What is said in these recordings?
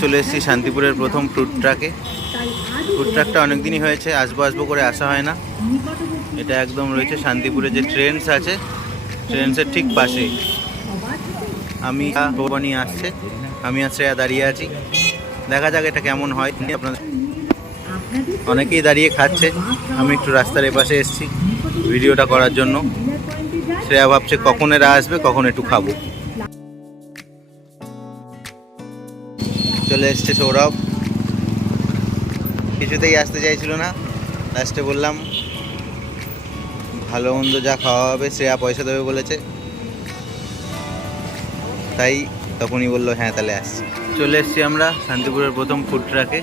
চলে এসেছি শান্তিপুরের প্রথম ফুড ট্রাকে। ফুড ট্রাকটা অনেক দিনই হয়েছে, আসবো করে আসা হয় না। এটা একদম রয়েছে শান্তিপুরে যে ট্রেন্স আছে, ট্রেন্সের ঠিক পাশে। আমি নিয়ে আসছে, আমি আর শ্রেয়া দাঁড়িয়ে আছি। দেখা যাক এটা কেমন হয়। আপনাদের অনেকেই দাঁড়িয়ে খাচ্ছে, আমি একটু রাস্তার এপাশে এসেছি ভিডিওটা করার জন্য। শ্রেয়া ভাবছে কখন এরা আসবে, কখন একটু খাবো। চলে এসছে সৌরভ, কিছুতেই আসতে চাইছিল না। লাস্টে বললাম ভালো মন্দ যা খাওয়া হবে শ্রেয়া পয়সা দেবে বলেছে, তাই তখনই বললো হ্যাঁ তাহলে আসছি। চলে এসছি আমরা শান্তিপুরের প্রথম ফুড ট্রাকে।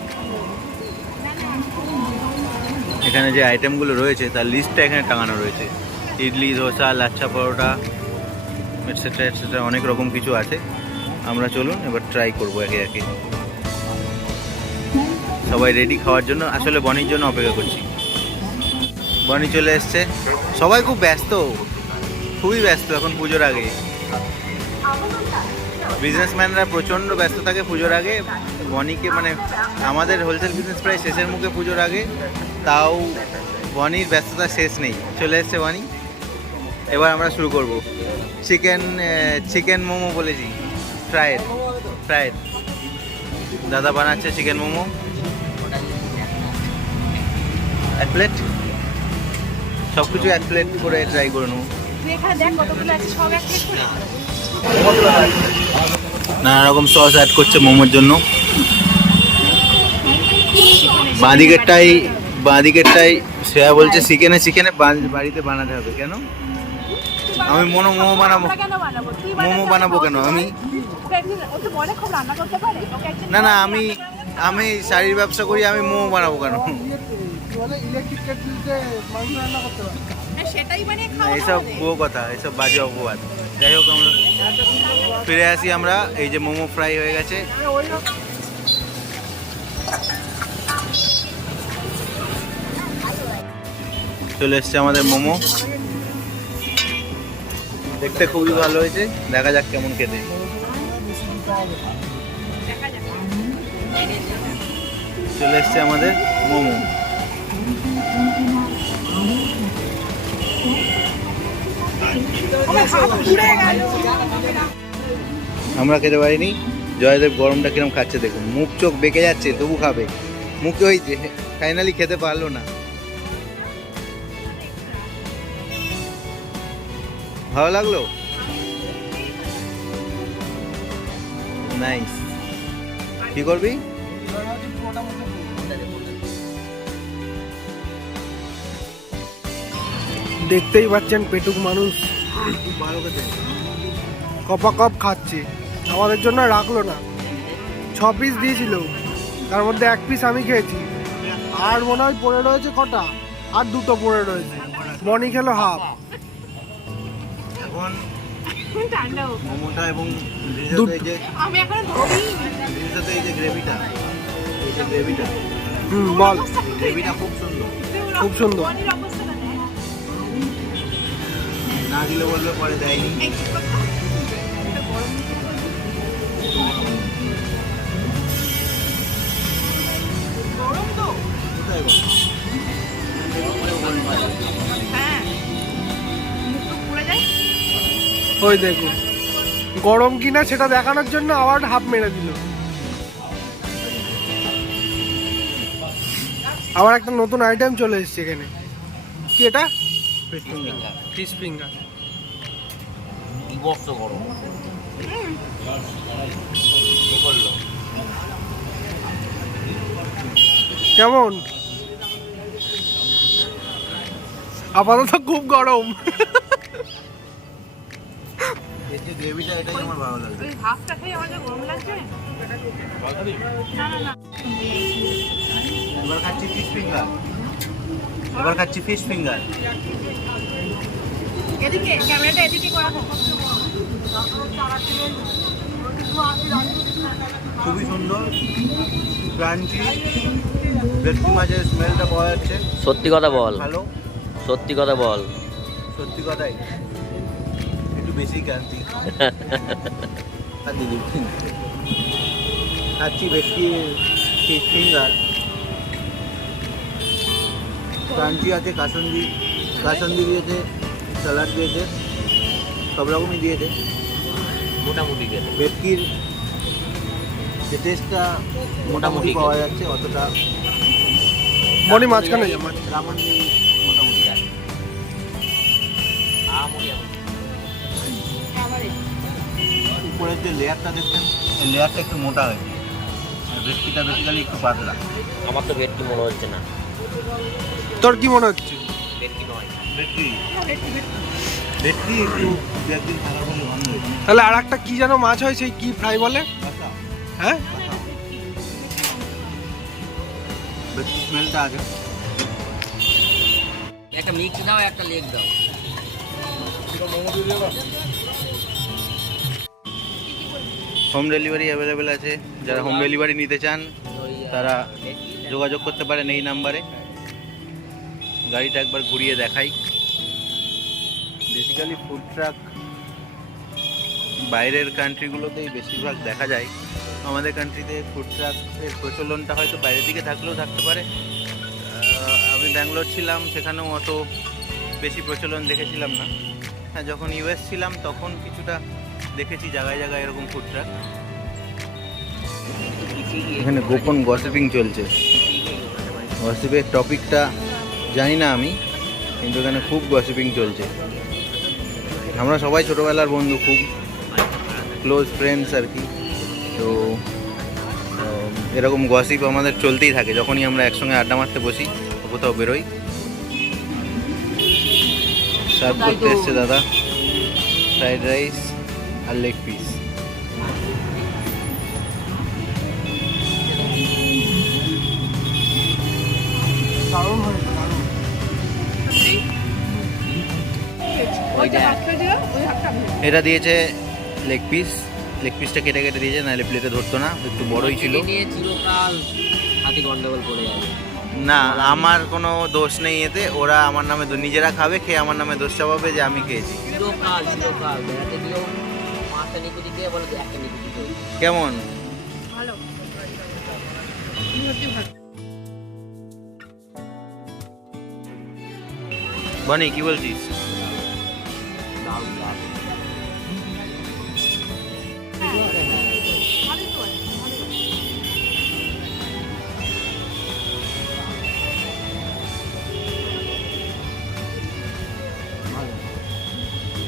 এখানে যে আইটেমগুলো রয়েছে তার লিস্টটা এখানে টাঙানো রয়েছে। ইডলি, ধোসা, লাচ্ছা পরোটা, এটসেট্রা এটসেট্রা, অনেক রকম কিছু আছে। আমরা চলুন এবার ট্রাই করবো একে একে। সবাই রেডি খাওয়ার জন্য, আসলে বনির জন্য অপেক্ষা করছি। বনি চলে এসছে। সবাই খুব ব্যস্ত, খুবই ব্যস্ত এখন পুজোর আগে। বিজনেসম্যানরা প্রচণ্ড ব্যস্ত থাকে পুজোর আগে। বনিকে মানে আমাদের হোলসেল বিজনেস প্রায় শেষের মুখে পুজোর আগে, তাও বনির ব্যস্ততা শেষ নেই। চলে এসছে বনি, এবার আমরা শুরু করব। চিকেন মোমো বলেছি, ফ্রায়েড দাদা বানাচ্ছে চিকেন মোমো। এক প্লেট, সব কিছু এক প্লেট করে ট্রাই করে নেবো। নানা রকম সস অ্যাড করছে মোমোর জন্য। বাঁদিকেরটাই শ্রেয়া বলছে চিকেনে বাড়িতে বানাতে হবে। কেন? আমি মোমো বানাবো কেন? আমি না আমি শাড়ির ব্যবসা করি, আমি মোমো বানাবো কেন? এইসব ভুয়ো কথা, এইসব বাজে অপবাদ। যাই হোক, আমরা ফিরে আসি। আমরা এই যে মোমো ফ্রাই হয়ে গেছে, চলে এসছে আমাদের মোমো। দেখতে খুবই ভালো হয়েছে, দেখা যাক কেমন খেতে। চলে এসছে আমাদের মোমো। আমরা খেতে পারিনি। জয়দেব গরমটা কিরম খাচ্ছে দেখুন, মুখ চোখ বেঁকে যাচ্ছে তবু খাবে। মুখে হয়েছে, ফাইনালি খেতে পারলো না। ভালো লাগলো, নাইস। কি করবি? দেখতেই পাচ্ছেন পেটুক মানুষ কপা কপ খাচ্ছে। আমাদের জন্য রাখলো না, 6 পিস দিয়েছিল, তার মধ্যে 1 পিস আমি খেয়েছি। আর মনে হয় পড়ে রয়েছে কটা, আর 2টো পড়ে রয়েছে। বনি খেলো হাফ। এখন মোমোটা এবং এই যে গ্রেভিটা বল, গ্রেভিটা খুব সুন্দর, খুব সুন্দর। না দিলে বলবে পরে দেয়নি। ওই দেখুন, গরম কিনা সেটা দেখানোর জন্য আবার হাফ মেরে দিল। আবার একটা নতুন আইটেম চলে এসেছে এখানে। কি এটা? Fish finger. কেমন? আপাতত খুব গরম। গ্রেভিটা এটাই আমার ভালো লাগে। ওই হাফটা খেয়ে আমার যা গরম লাগছে। না এবার খাচ্ছি ফিশ ফিঙ্গার। এদিকে ক্যামেরাটা এদিকে করা হোক। খুবই সুন্দর, ক্রাঞ্চি, ভেটকি মাছের স্মেলটা পাওয়া যাচ্ছে। সত্যি কথা বল, ভালো, সত্যি কথা বল। সত্যি কথাই, একটু বেশি ক্রান্তি। খাচ্ছি ভেটকির ফিশ ফিঙ্গার, ক্রাঞ্চি আছে, কাসন্দি দিয়েছে, স্যালাড দিয়েছে, সব রকমই দিয়েছে। মোটামুটি খেতে ভেটকির যে টেস্টটা মোটামুটি পাওয়া যাচ্ছে, অতটা মনি মাঝখানে রামন্ডি মোটামুটি আছে। উপরের যে লেয়ারটা দেখছেন, এই লেয়ারটা একটু মোটা হয়েছে, আর ভেটকিটা বেসিক্যালি একটু পাতলা। আমার তো ভেটকি মনে হচ্ছে না। তোর কি মনে হচ্ছে? ভেটকি নয়। ভেটকি একটু দু একদিন থাকার ফলে ভালো হয়েছে। তাহলে আর একটা কি যেন মাছ হয়, সেই কি ফ্রাই বলে? হ্যাঁ, ভেটকি স্মেলটা আছে। একটা মিক্স দাও, একটা লেগ দাও। হোম ডেলিভারি অ্যাভেলেবেল আছে, যারা হোম ডেলিভারি নিতে চান তারা যোগাযোগ করতে পারেন এই নাম্বারে। গাড়িটা একবার ঘুরিয়ে দেখাই। বেসিক্যালি ফুড ট্রাক বাইরের কান্ট্রিগুলোতেই বেশিরভাগ দেখা যায়। আমাদের কান্ট্রিতে ফুড ট্রাকের প্রচলনটা হয়তো বাইরের দিকে থাকলেও থাকতে পারে। আমি ব্যাঙ্গালোর ছিলাম, সেখানেও অত বেশি প্রচলন দেখেছিলাম না। হ্যাঁ, যখন ইউএস ছিলাম তখন কিছুটা দেখেছি জায়গায় জায়গায় এরকম ফুড ট্রাক। এখানে গোপন গসিপিং চলছে। গসিপের টপিকটা জানি না আমি, কিন্তু এখানে খুব গসিপিং চলছে। আমরা সবাই ছোটোবেলার বন্ধু, খুব ক্লোজ ফ্রেন্ডস আর কি। তো এরকম গসিপ আমাদের চলতেই থাকে যখনই আমরা একসঙ্গে আড্ডা মারতে বসি, কোথাও বেরোই। সার্ভ করতে এসছে দাদা ফ্রাইড রাইস আর লেগ পিস। দারুণ হয়েছে, দারুণ। এটা দিয়েছে লেগ পিসটা কেটে কেটে দিয়েছে, নাহলে প্লেটে ধরতো না, একটু বড়ই ছিল। নিয়ে চিরকাল হাতে গন্ডগোল পড়ে যাবে। না, আমার কোনো দোষ নেই এতে। ওরা আমার নামে নিজেরা খাবে, খেয়ে আমার নামে দোষ চাপাবে যে আমি খেয়েছি। চিরকাল বেড়াতে গিয়েও 5টা নিকুতি দিয়ে বলে 1টা নিকুতি দিয়ে। কেমন? ভালো বনি, কি বলছিস?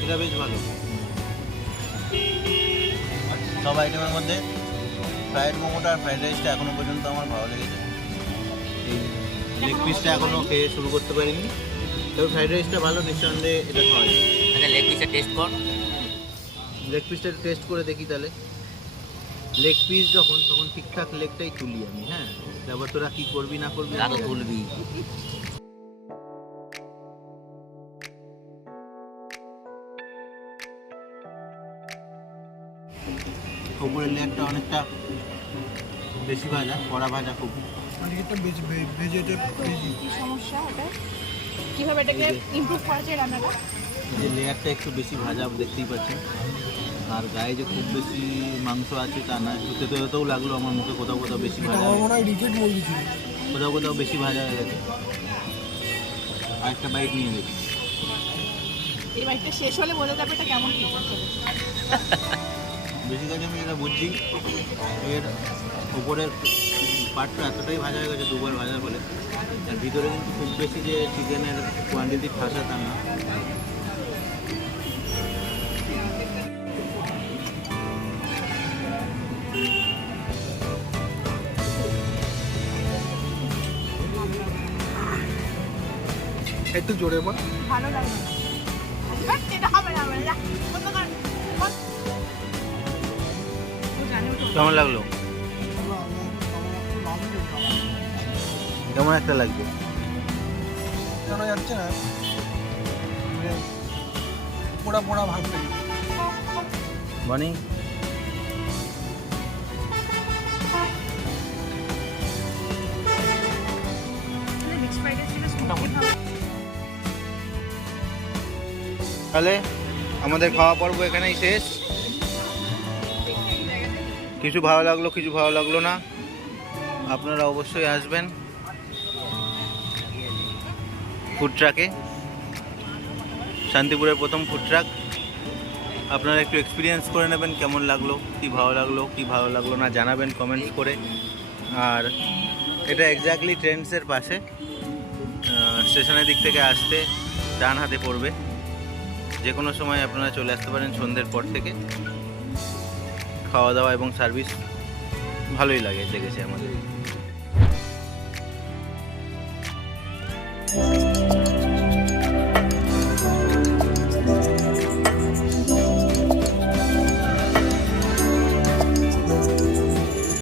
এটা বেশ ভালো। সব আইটেমের মধ্যে ফ্রাইড মোমোটা আর ফ্রাইড রাইসটা এখনো পর্যন্ত আমার ভালো লেগেছে। এই লেগ পিসটা এখনো খেয়ে শুরু করতে পারিনি, তবে ফ্রাইড রাইসটা ভালো, নিঃসন্দেহে এটা খাওয়া যায়। আচ্ছা, লেগ পিসটা টেস্ট কর। লেগ পিসটা টেস্ট করে দেখি তাহলে। লেগ পিস যখন, তখন ঠিকঠাক লেগটাই তুলি আমি। হ্যাঁ, তারপর তোরা কি করবি না করবি আরো তুলবি। উপরের লেগটা অনেকটা বেশি ভাজা, কড়া ভাজা খুব। কি সমস্যা ওটা? কিভাবে এটাকে ইমপ্রুভ করা যায় রান্নাটা? যে লেয়ারটা একটু বেশি ভাজা দেখতেই পাচ্ছেন, আর গায়ে যে খুব বেশি মাংস আছে তা না। একটু তেতো তেতেও লাগলো আমার মুখে, কোথাও কোথাও বেশি ভাজা, কোথাও কোথাও বেশি ভাজা হয়ে গেছে। আরেকটা বাইট নিয়ে দেখি। এই বাইকটা শেষ হলে বোঝা যাবে এটা কেমন কি। বেসিক্যালি আমি এটা বুঝছি, এর উপরের পার্টটা এতটাই ভাজা হয়ে গেছে দুবার ভাজার ফলে, আর ভিতরে কিন্তু খুব বেশি যে চিকেনের কোয়ান্টিটি ঠাসা তা না। একটু জোরে বল। ভালো লাগে না। এটা হবে না, বন্ধ কর। কেমন লাগলো? কেমন একটা লাগবে? জানা যাচ্ছে না, পোড়া পোড়া ভাব নেই। মানে তাহলে আমাদের খাওয়া পর্ব এখানেই শেষ। কিছু ভালো লাগলো, কিছু ভালো লাগলো না। আপনারা অবশ্যই আসবেন ফুড ট্রাকে, শান্তিপুরের প্রথম ফুড ট্রাক। আপনারা একটু এক্সপিরিয়েন্স করে নেবেন কেমন লাগলো, কি ভালো লাগলো না জানাবেন কমেন্টস করে। আর এটা এক্স্যাক্টলি ট্রেন্ডসের পাশে, স্টেশনের দিক থেকে আসতে ডান হাতে পড়বে। যে কোনো সময় আপনারা চলে আসতে পারেন সন্ধ্যের পর থেকে। খাওয়া দাওয়া এবং সার্ভিস ভালোই লেগেছে আমাদের।